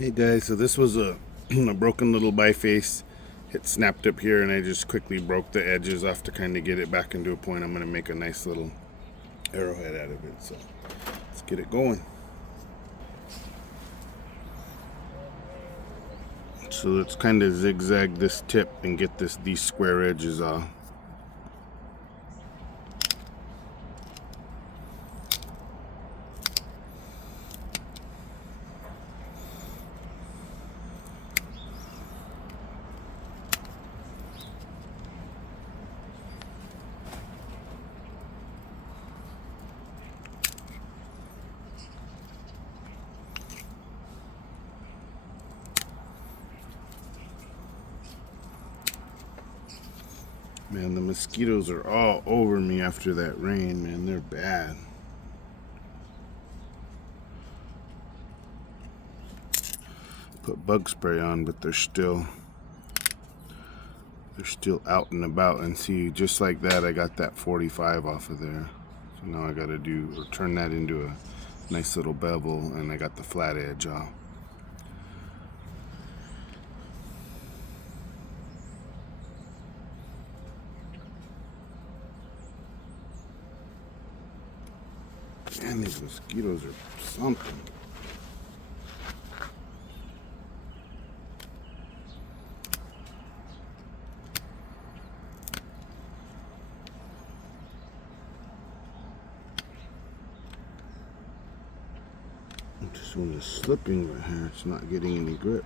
Hey guys, so this was a, a broken little biface. It snapped up here and I just quickly broke the edges off to kind of get it back into a point. I'm going to make a nice little arrowhead out of it. So let's get it going. So let's kind of zigzag this tip and get these square edges off. Man, the mosquitoes are all over me after that rain, man. They're bad. Put bug spray on, but they're still out and about. And see, just like that, I got that 45 off of there. So now I got to turn that into a nice little bevel, and I got the flat edge off. Man, these mosquitoes are something. This one is slipping right here. It's not getting any grip.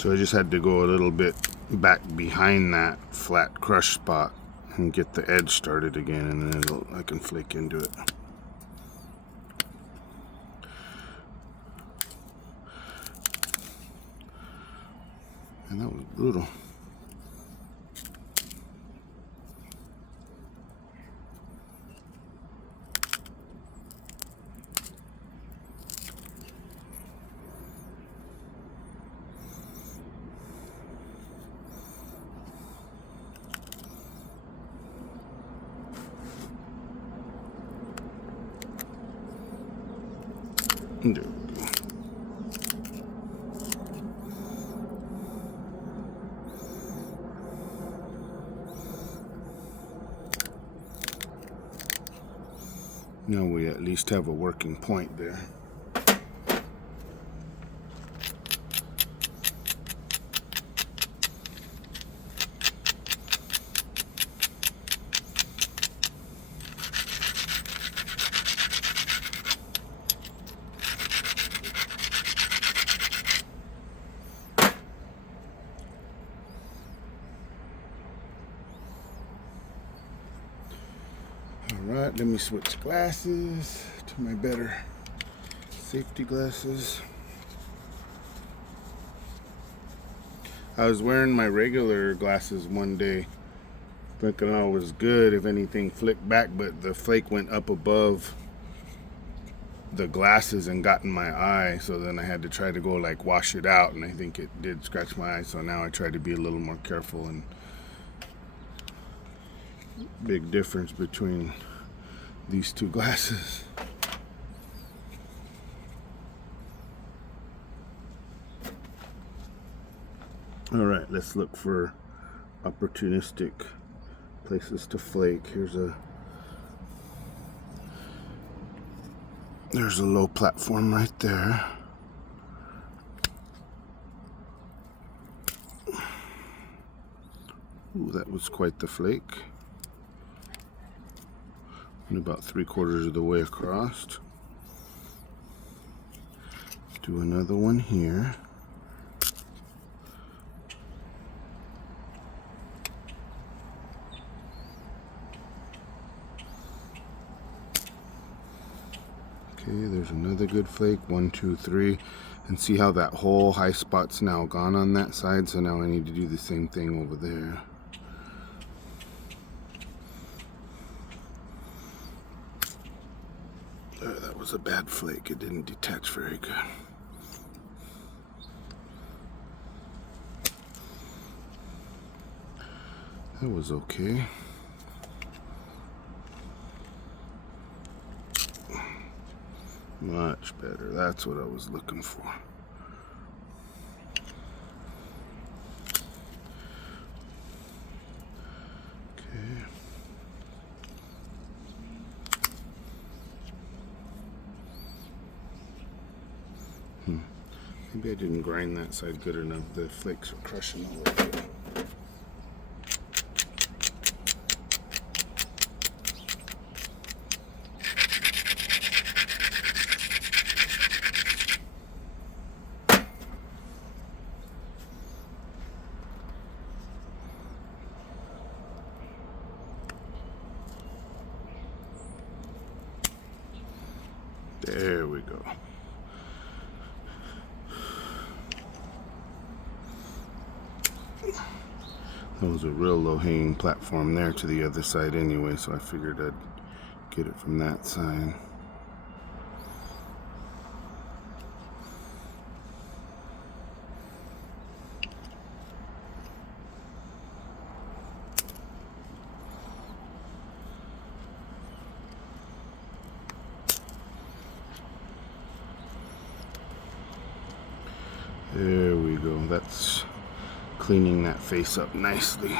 So I just had to go a little bit back behind that flat crush spot and get the edge started again, and then I can flake into it. And that was brutal. There we go. Now we at least have a working point there. Alright, let me switch glasses to my better safety glasses. I was wearing my regular glasses one day, thinking I was good if anything flicked back, but the flake went up above the glasses and got in my eye, so then I had to try to go like wash it out, and I think it did scratch my eye, so now I try to be a little more careful. And big difference between these two glasses. All right, let's look for opportunistic places to flake. There's a low platform right there. Ooh, that was quite the flake. And about 3/4 of the way across. Do another one here. Okay, there's another good flake. 1, 2, 3. And see how that whole high spot's now gone on that side, so now I need to do the same thing over there. was a bad flake. It didn't detach very good. That was okay. Much better. That's what I was looking for. Okay. Maybe I didn't grind that side good enough. The flakes were crushing a little bit. There we go. That was a real low-hanging platform there to the other side anyway, so I figured I'd get it from that side. There we go. That's cleaning that face up nicely.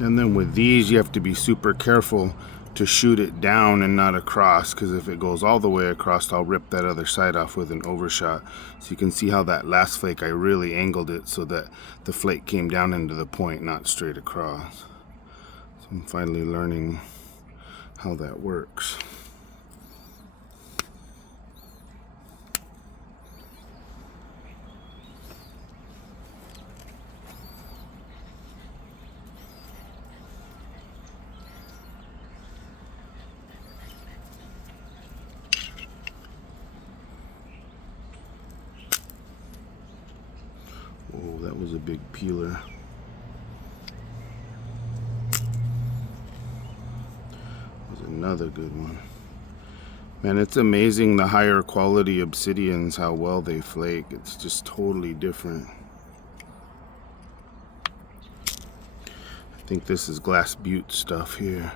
And then with these, you have to be super careful to shoot it down and not across, because if it goes all the way across, I'll rip that other side off with an overshot. So you can see how that last flake, I really angled it so that the flake came down into the point, not straight across. So I'm finally learning how that works. Oh, that was a big peeler. That was another good one. Man, it's amazing the higher quality obsidians, how well they flake. It's just totally different. I think this is glass butte stuff here.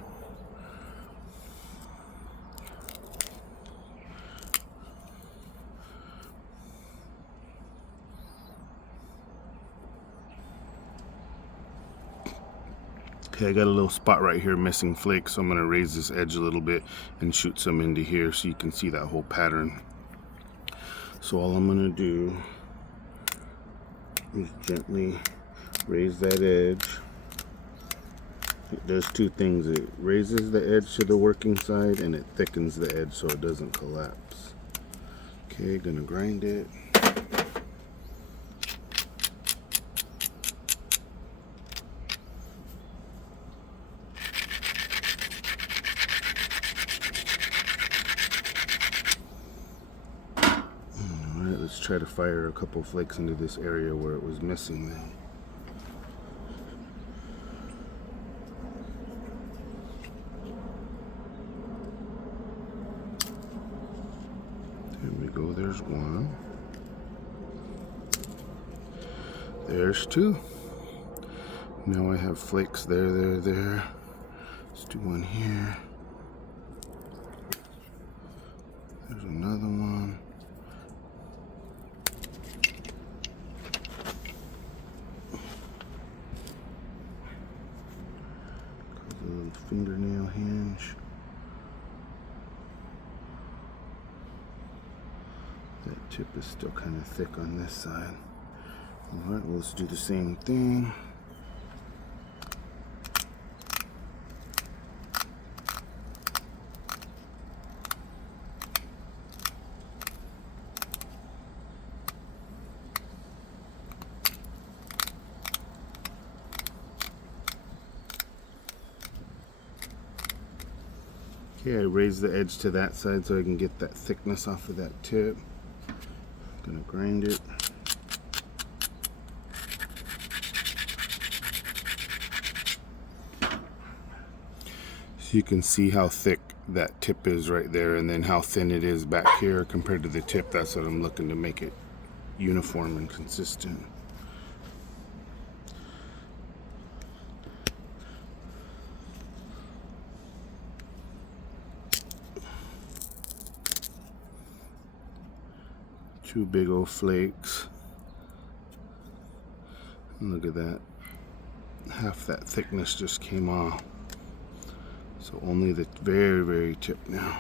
Okay, I got a little spot right here missing flakes, so I'm going to raise this edge a little bit and shoot some into here so you can see that whole pattern. So all I'm going to do is gently raise that edge. It does two things. It raises the edge to the working side and it thickens the edge so it doesn't collapse. Okay, gonna grind it. Alright, let's try to fire a couple flakes into this area where it was missing then. There we go, there's one. There's two. Now I have flakes there. Let's do one here. There's another one. A little fingernail hinge. That tip is still kind of thick on this side. Alright, well, let's do the same thing. Okay, I raise the edge to that side so I can get that thickness off of that tip. I'm gonna grind it. You can see how thick that tip is right there, and then how thin it is back here compared to the tip. That's what I'm looking to make it uniform and consistent. Two big old flakes. And look at that. Half that thickness just came off. So only the very, very tip now.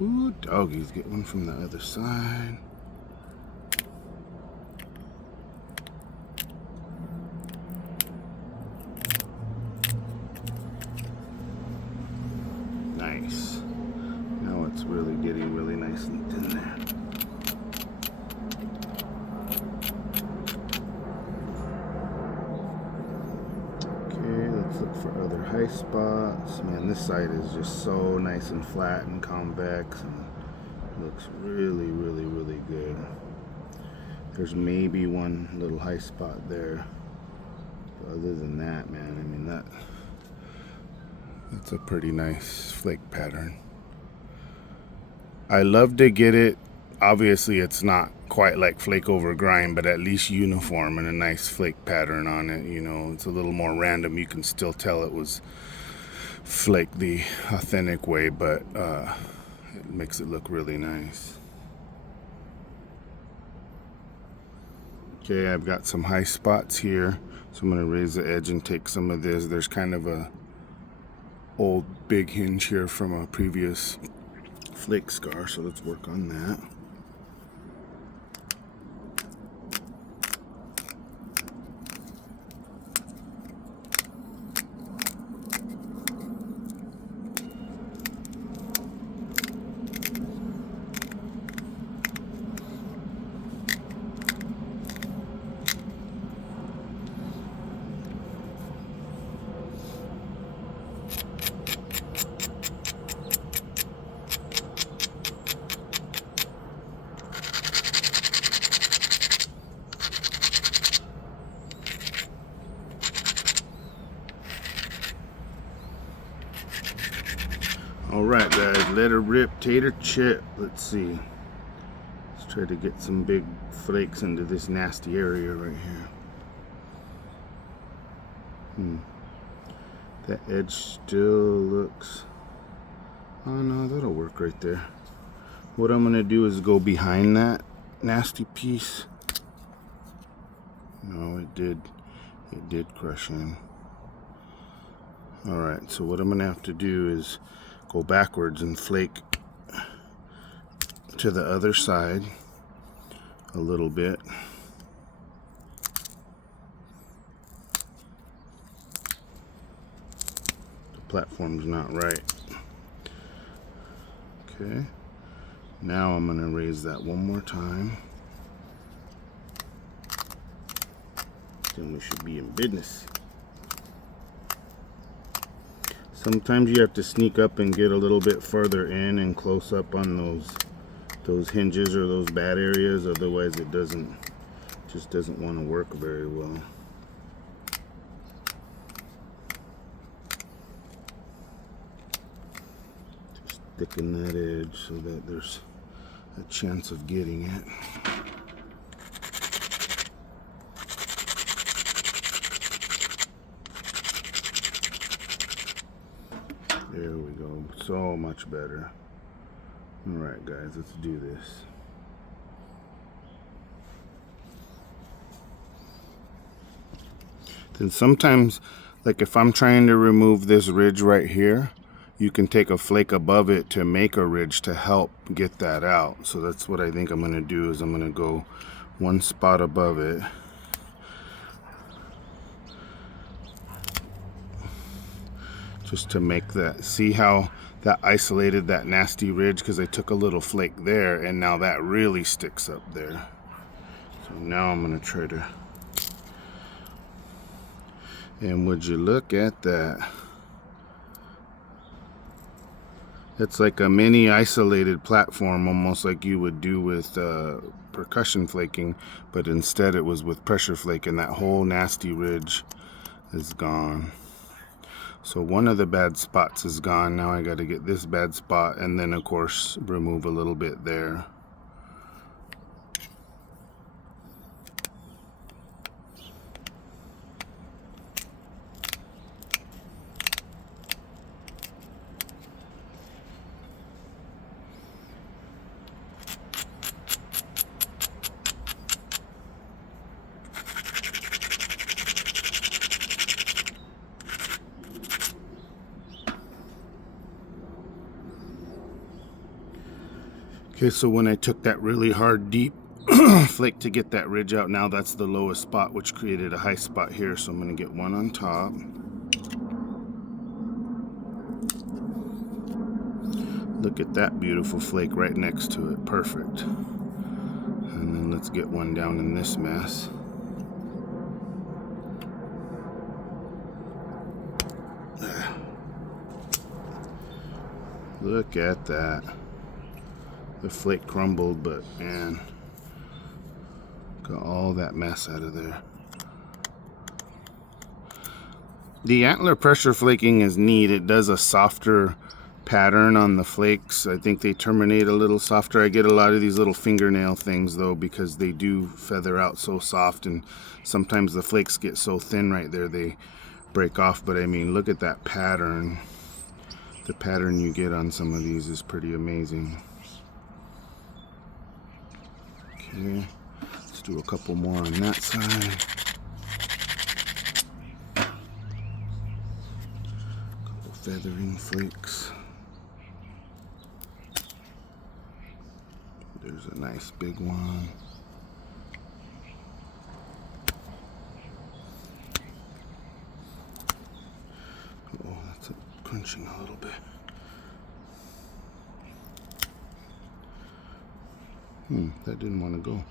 Ooh, doggies, get one from the other side. Nice. Now it's really getting really nice and thin there. Let's look for other high spots. Man, this side is just so nice and flat and convex and looks really, really, really good. There's maybe one little high spot there. But other than that, man, I mean, that's a pretty nice flake pattern. I love to get it. Obviously, it's not quite like flake over grind, but at least uniform and a nice flake pattern on it. You know, it's a little more random. You can still tell it was flaked the authentic way, but it makes it look really nice. Okay, I've got some high spots here, so I'm going to raise the edge and take some of this. There's kind of a old big hinge here from a previous flake scar, so let's work on that. Alright guys, let her rip, tater chip. Let's see. Let's try to get some big flakes into this nasty area right here. That edge still looks... Oh no, that'll work right there. What I'm going to do is go behind that nasty piece. No, it did crush in. Alright, so what I'm going to have to do is go backwards and flake to the other side a little bit. The platform's not right. Okay, now I'm going to raise that one more time. Then we should be in business. Sometimes you have to sneak up and get a little bit further in and close up on those hinges or those bad areas, otherwise it just doesn't want to work very well. Just thicken that edge so that there's a chance of getting it. There we go. So much better. Alright guys, let's do this. Then sometimes, like if I'm trying to remove this ridge right here, you can take a flake above it to make a ridge to help get that out. So that's what I think I'm going to do, is I'm going to go one spot above it. Just to make that, see how that isolated that nasty ridge, because I took a little flake there and now that really sticks up there. So now I'm going to try to, and would you look at that? It's like a mini isolated platform, almost like you would do with percussion flaking, but instead it was with pressure flake, and that whole nasty ridge is gone. So one of the bad spots is gone. Now I got to get this bad spot, and then of course remove a little bit there. Okay, so when I took that really hard, deep flake to get that ridge out, now that's the lowest spot, which created a high spot here. So I'm going to get one on top. Look at that beautiful flake right next to it. Perfect. And then let's get one down in this mess. Look at that. The flake crumbled, but man, got all that mess out of there. The Antler pressure flaking is neat. It does a softer pattern on the flakes. I think they terminate a little softer. I get a lot of these little fingernail things though, because they do feather out so soft, and sometimes the flakes get so thin right there they break off. But I mean, look at that pattern. The pattern you get on some of these is pretty amazing. Okay, let's do a couple more on that side. Couple feathering flakes. There's a nice big one. Oh, that's crunching a little bit. That didn't want to go.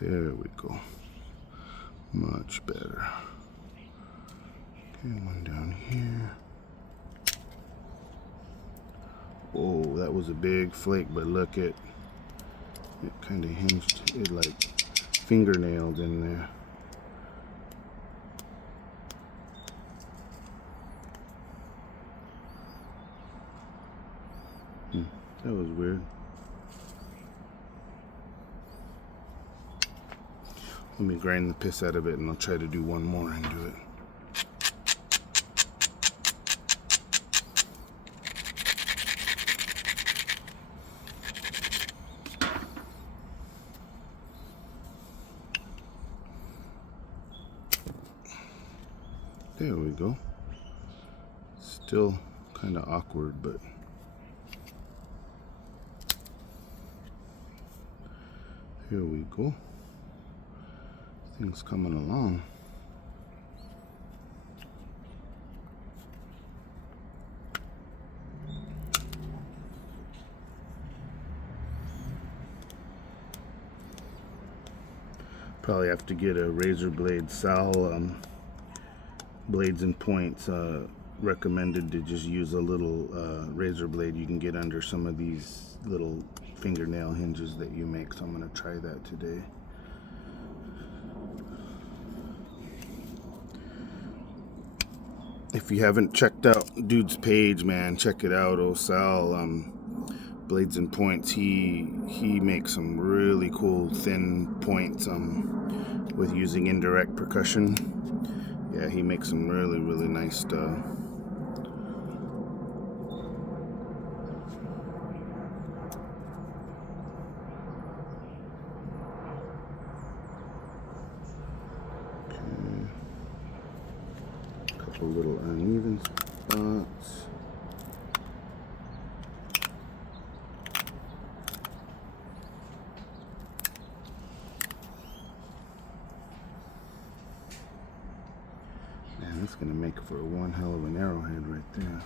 There we go. Much better. Okay, one down here. Oh, that was a big flake, but look at it, kind of hinged it, like fingernailed in there. That was weird. Let me grind the piss out of it, and I'll try to do one more and do it. There we go. Still kind of awkward, but here we go. Things coming along. Probably have to get a razor blade. Sal, Blades and Points recommended to just use a little razor blade you can get under some of these little fingernail hinges that you make, so I'm going to try that today. If you haven't checked out dude's page, man, check it out. Sal, Blades and Points. He makes some really cool thin points with using indirect percussion. Yeah, he makes some really nice stuff. Little uneven spots. Man, that's gonna make for one hell of an arrowhead right there.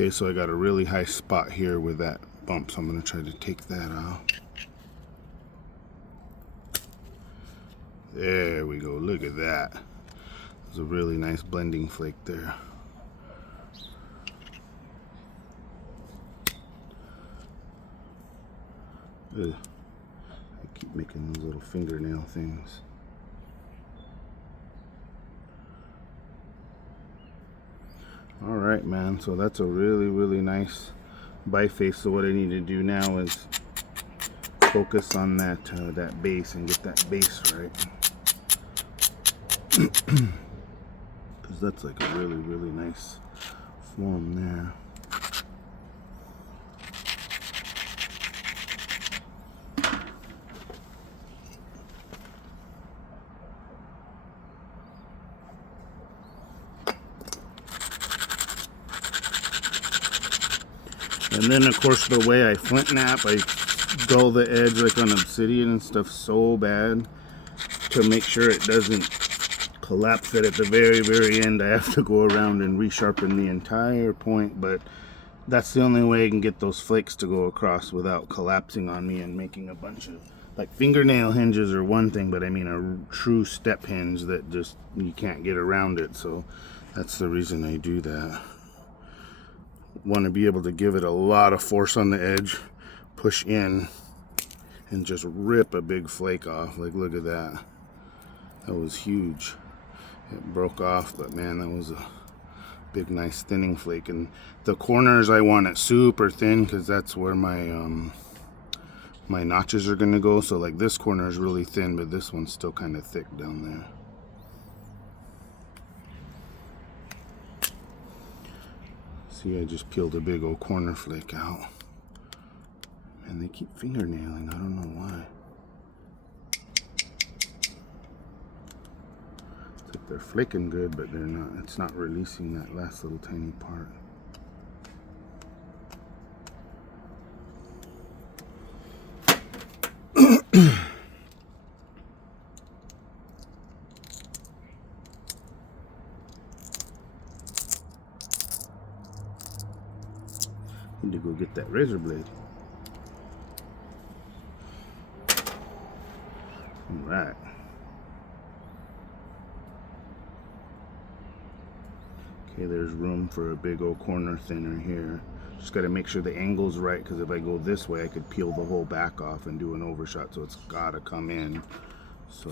Okay, so I got a really high spot here with that bump, so I'm going to try to take that out. There we go, look at that. There's a really nice blending flake there. Ugh. I keep making those little fingernail things. Alright, man, so that's a really nice biface. So what I need to do now is focus on that that base and get that base right. Because that's like a really nice form there. And then of course the way I flint knap, I dull the edge like on obsidian and stuff so bad to make sure it doesn't collapse it at the very end. I have to go around and resharpen the entire point, but that's the only way I can get those flakes to go across without collapsing on me and making a bunch of, like, fingernail hinges are one thing, but I mean a true step hinge that just you can't get around it. So that's the reason I do that. Want to be able to give it a lot of force on the edge, push in, and just rip a big flake off. Like, look at that. That was huge. It broke off, but man, that was a big nice thinning flake. And the corners I want it super thin because that's where my my notches are going to go. So like this corner is really thin, but this one's still kind of thick down there. See, I just peeled a big old corner flake out. And they keep fingernailing, I don't know why. It's like they're flaking good, but they're not. It's not releasing that last little tiny part. Need to go get that razor blade. Alright. Okay, there's room for a big old corner thinner here. Just got to make sure the angle's right, because if I go this way I could peel the whole back off and do an overshot, so it's got to come in. So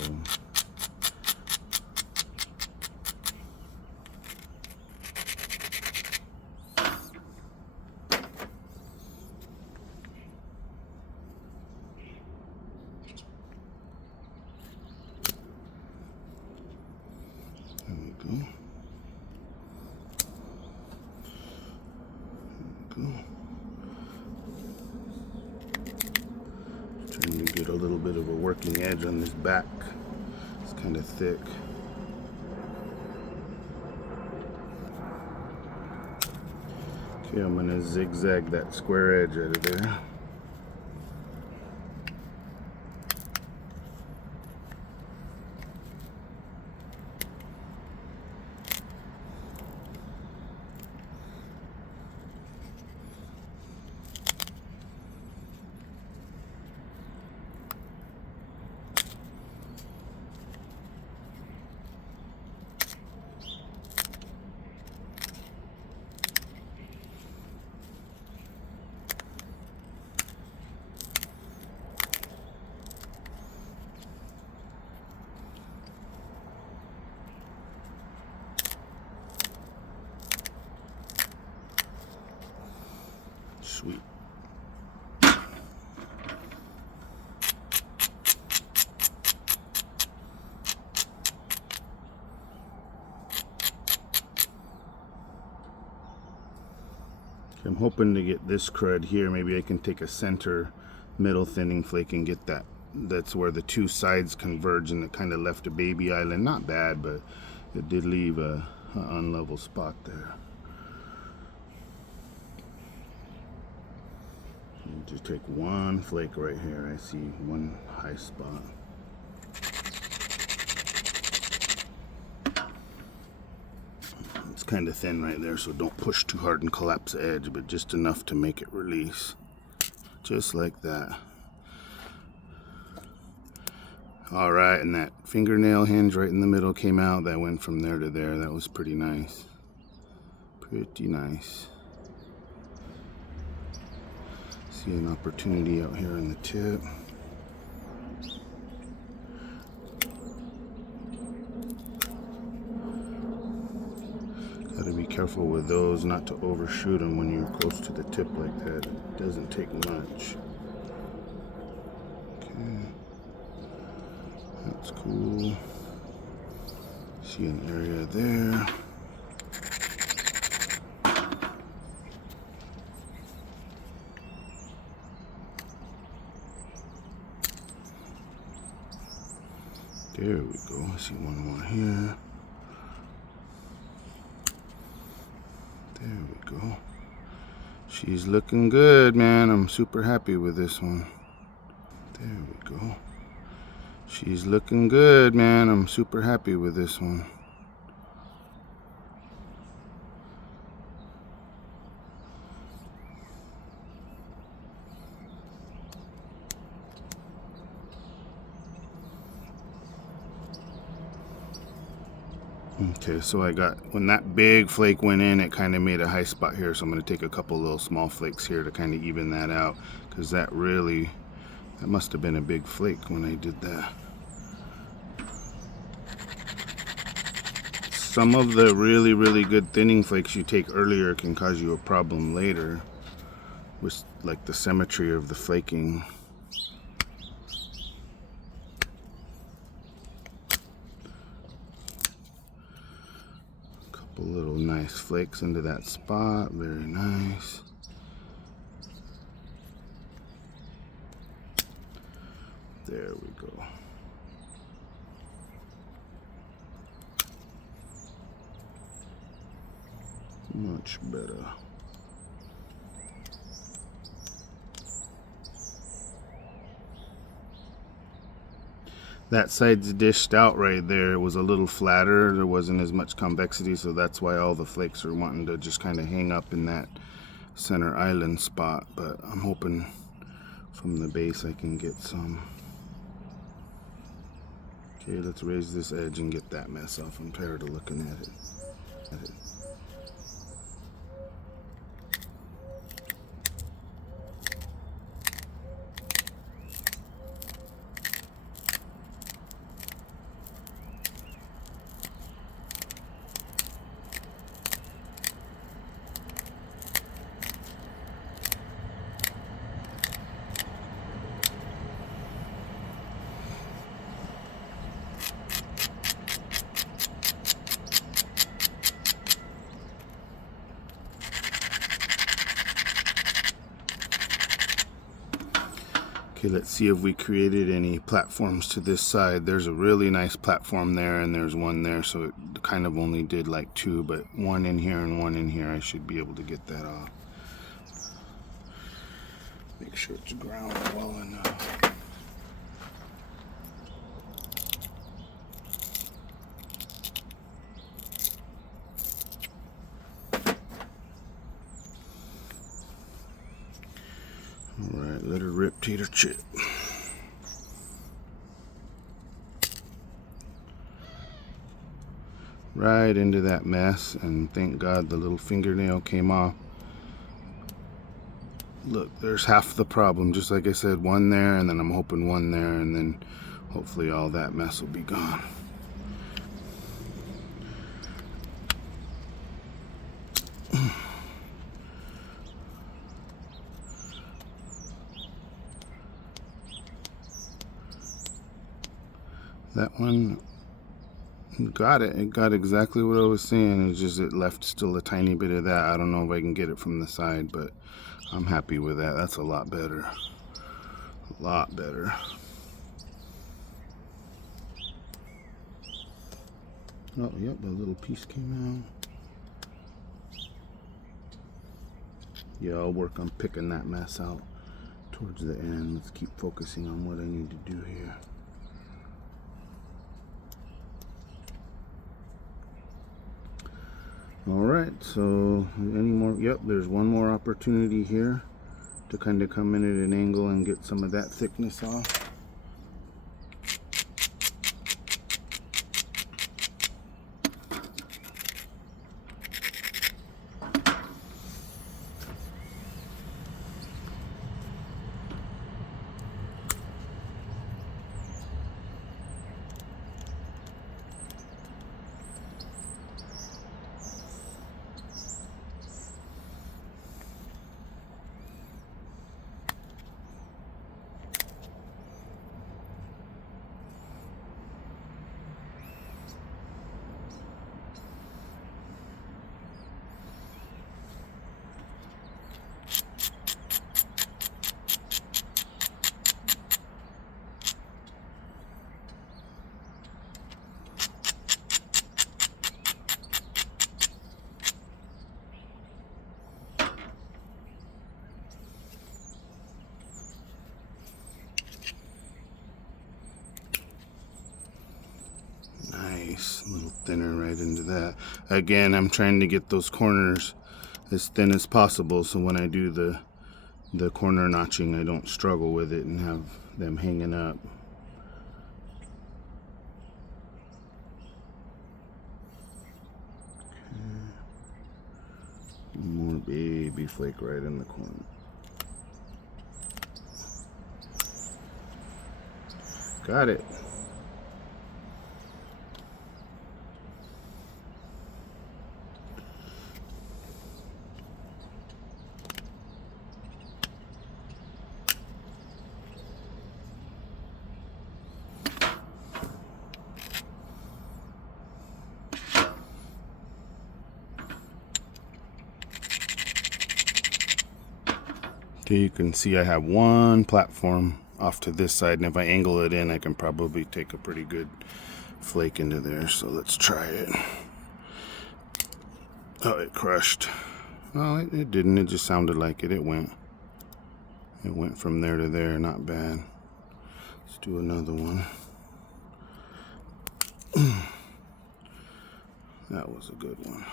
there we go. Trying to get a little bit of a working edge on this back. It's kind of thick. Okay, I'm going to zigzag that square edge out of there. Sweet. I'm hoping to get this crud here. Maybe I can take a center middle thinning flake and get that. That's where the two sides converge, and it kind of left a baby island. Not bad, but it did leave a unlevel spot there. Just take one flake right here. I see one high spot. It's kind of thin right there, so don't push too hard and collapse the edge, but just enough to make it release. Just like that. All right, and that fingernail hinge right in the middle came out. That went from there to there. That was pretty nice. Pretty nice. See an opportunity out here in the tip. Gotta be careful with those, not to overshoot them when you're close to the tip like that. It doesn't take much. Okay, that's cool. See an area there. There we go. I see one more here. There we go. She's looking good, man. I'm super happy with this one. There we go. She's looking good, man. I'm super happy with this one. Okay, so I got, when that big flake went in, it kind of made a high spot here, so I'm going to take a couple little small flakes here to kind of even that out, because that must have been a big flake when I did that. Some of the really, really good thinning flakes you take earlier can cause you a problem later with like the symmetry of the flaking. Couple little nice flakes into that spot, very nice. There we go. Much better. That side's dished out right there. It was a little flatter. There wasn't as much convexity, so that's why all the flakes are wanting to just kind of hang up in that center island spot. But I'm hoping from the base I can get some. Okay, let's raise this edge and get that mess off. I'm tired of looking at it. Okay, let's see if we created any platforms to this side. There's a really nice platform there, and there's one there, so it kind of only did like two, but one in here and one in here. I should be able to get that off. Make sure it's ground well enough. Alright, let her rip, tater chip. Right into that mess, and thank God the little fingernail came off. Look, there's half the problem. Just like I said, one there, and then I'm hoping one there, and then hopefully all that mess will be gone. That one got it. It got exactly what I was saying. It's just it left still a tiny bit of that. I don't know if I can get it from the side, but I'm happy with that. That's a lot better. A lot better. Oh, yep, a little piece came out. Yeah, I'll work on picking that mess out towards the end. Let's keep focusing on what I need to do here. Alright, so any more? Yep, there's one more opportunity here to kind of come in at an angle and get some of that thickness off. Nice, a little thinner right into that. Again, I'm trying to get those corners as thin as possible, so when I do the corner notching, I don't struggle with it and have them hanging up. Okay. More baby flake right in the corner. Got it. Okay, you can see I have one platform off to this side, and if I angle it in, I can probably take a pretty good flake into there. So let's try it. Oh, it crushed. Well, it didn't. It just sounded like it. It went from there to there. Not bad. Let's do another one. That was a good one.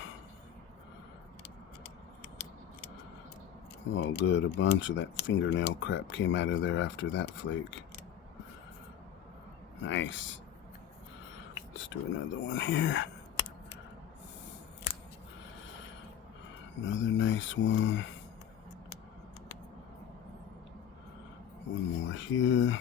Oh, good. A bunch of that fingernail crap came out of there after that flake. Nice. Let's do another one here. Another nice one. One more here.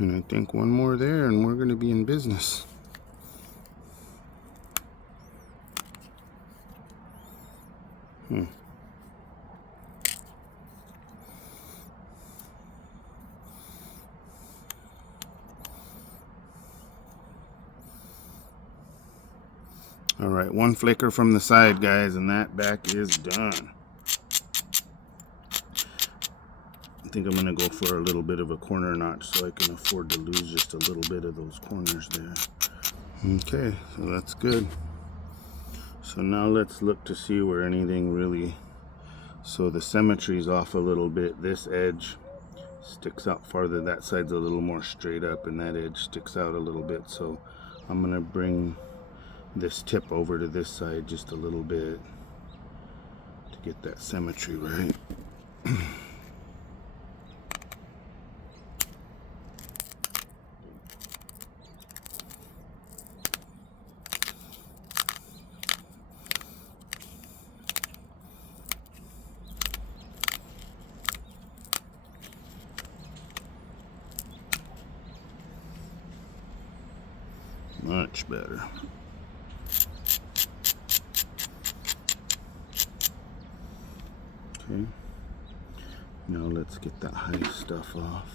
And I think one more there, and we're going to be in business. All right, one flicker from the side, guys, and that back is done. I think I'm going to go for a little bit of a corner notch so I can afford to lose just a little bit of those corners there. Okay, so that's good. So now let's look to see where anything really... So the symmetry's off a little bit. This edge sticks out farther. That side's a little more straight up, and that edge sticks out a little bit. So I'm going to bring this tip over to this side just a little bit to get that symmetry right. Much better. Okay, now let's get that high stuff off.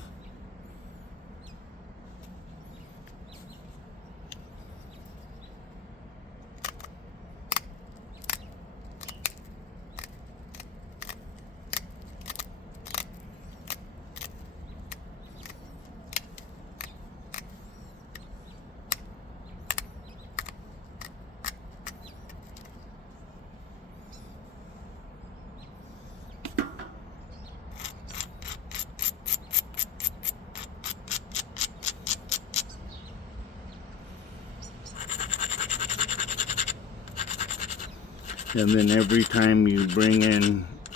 And then every time you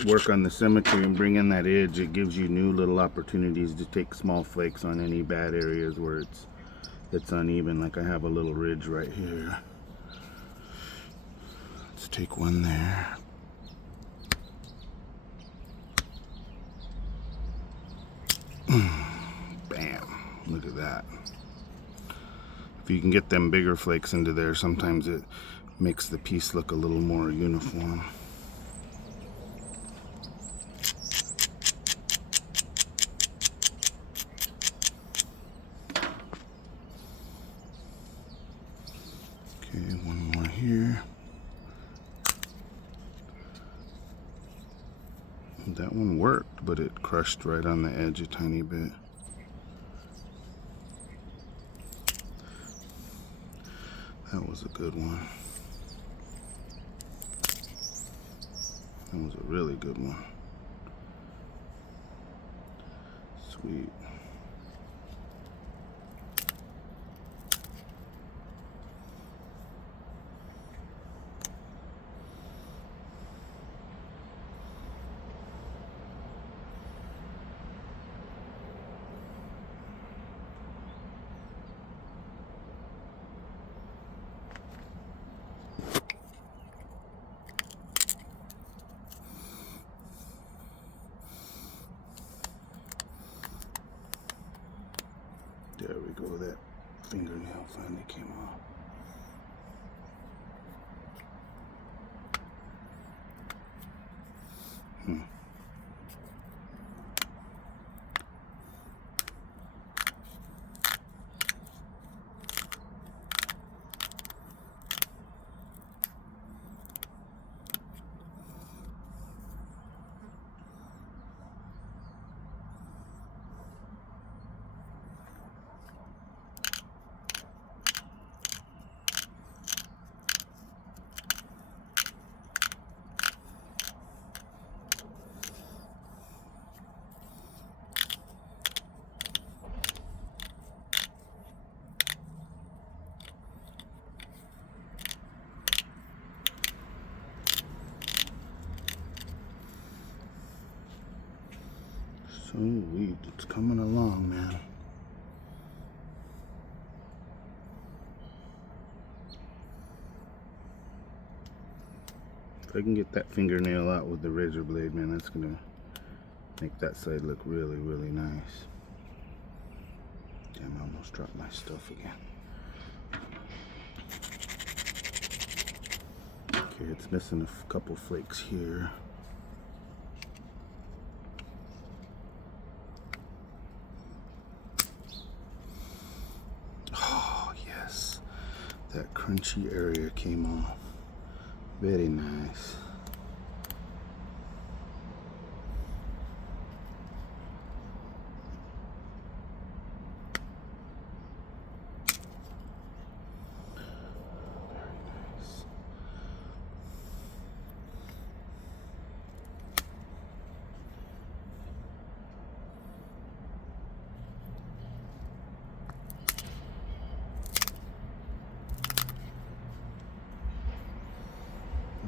work on the symmetry and bring in that edge, it gives you new little opportunities to take small flakes on any bad areas where it's uneven. Like I have a little ridge right here. Let's take one there. Bam, look at that. If you can get them bigger flakes into there, sometimes it makes the piece look a little more uniform. Okay, one more here. That one worked, but it crushed right on the edge a tiny bit. That was a good one. That was a really good one. Sweet. There we go, that fingernail finally came off. Sweet, it's coming along, man. If I can get that fingernail out with the razor blade, man, that's gonna make that side look really, really nice. Damn, I almost dropped my stuff again. Okay, it's missing a couple flakes here. Oh, yes. That crunchy area came off. Very nice.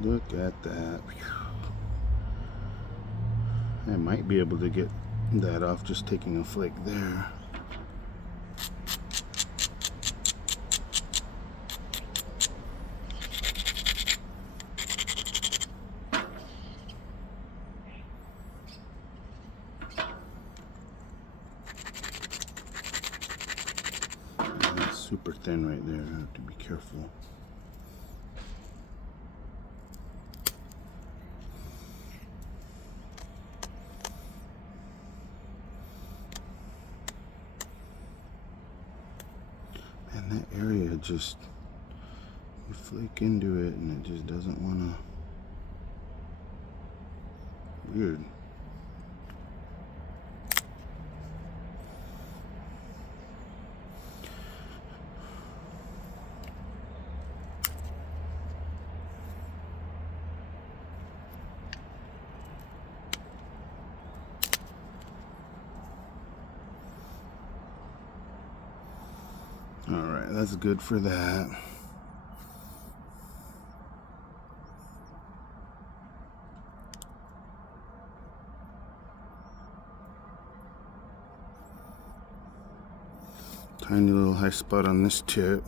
Look at that. I might be able to get that off just taking a flake there. That's super thin right there. I have to be careful. That area just, you flake into it and it just doesn't want to, weird. Alright, that's good for that. Tiny little high spot on this tip.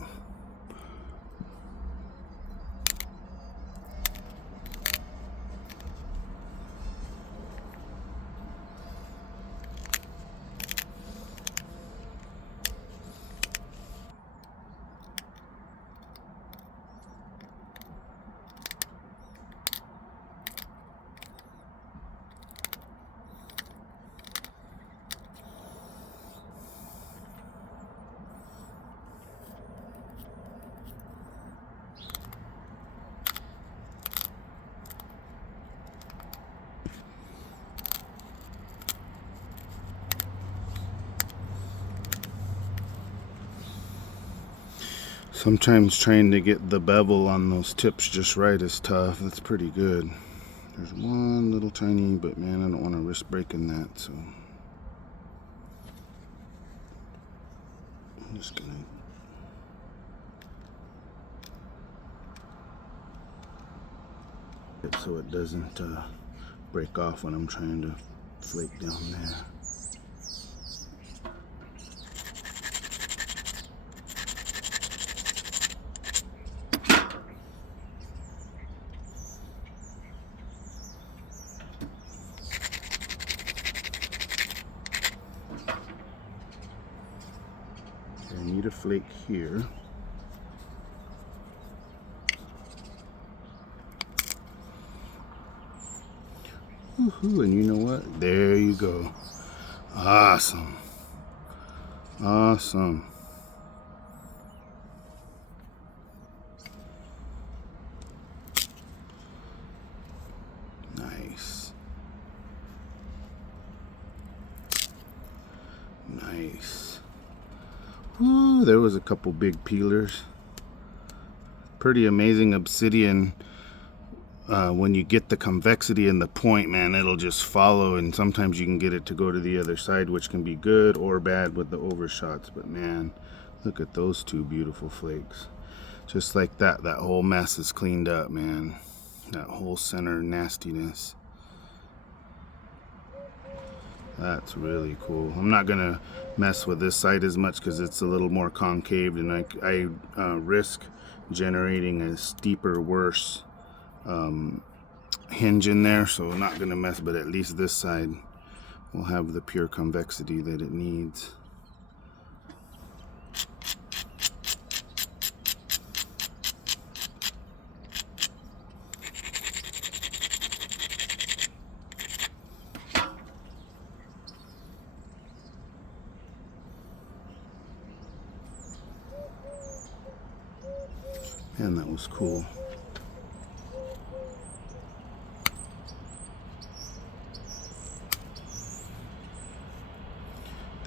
Sometimes trying to get the bevel on those tips just right is tough. That's pretty good. There's one little tiny, but man, I don't want to risk breaking that, so I'm just gonna so it doesn't break off when I'm trying to flake down there. I need a flake here. Woohoo, and you know what? There you go. Awesome. Awesome. Nice. Nice. Woo, there was a couple big peelers. Pretty amazing obsidian. When you get the convexity in the point, man, it'll just follow, and sometimes you can get it to go to the other side, which can be good or bad with the overshots. But man, look at those two beautiful flakes. Just like that, that whole mess is cleaned up, man. That whole center nastiness. That's really cool. I'm not gonna mess with this side as much because it's a little more concave, and I risk generating a steeper, worse hinge in there, so I'm not gonna mess, but at least this side will have the pure convexity that it needs. And that was cool.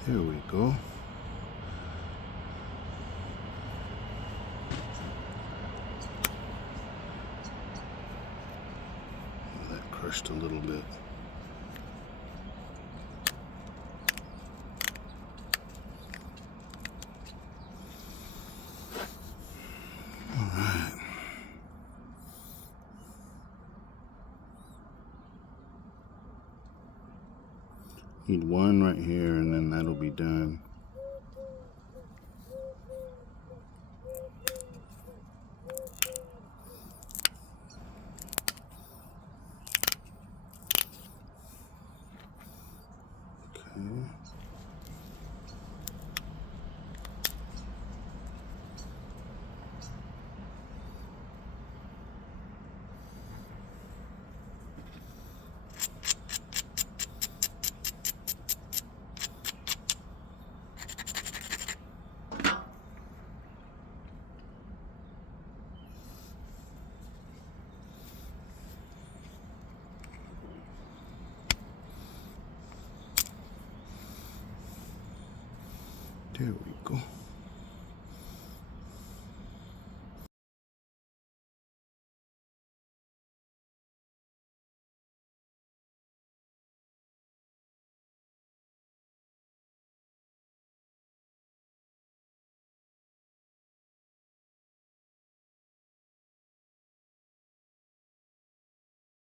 There we go. Oh, that crushed a little bit. All right. Need one right here, and then that'll be done. Okay. There we go.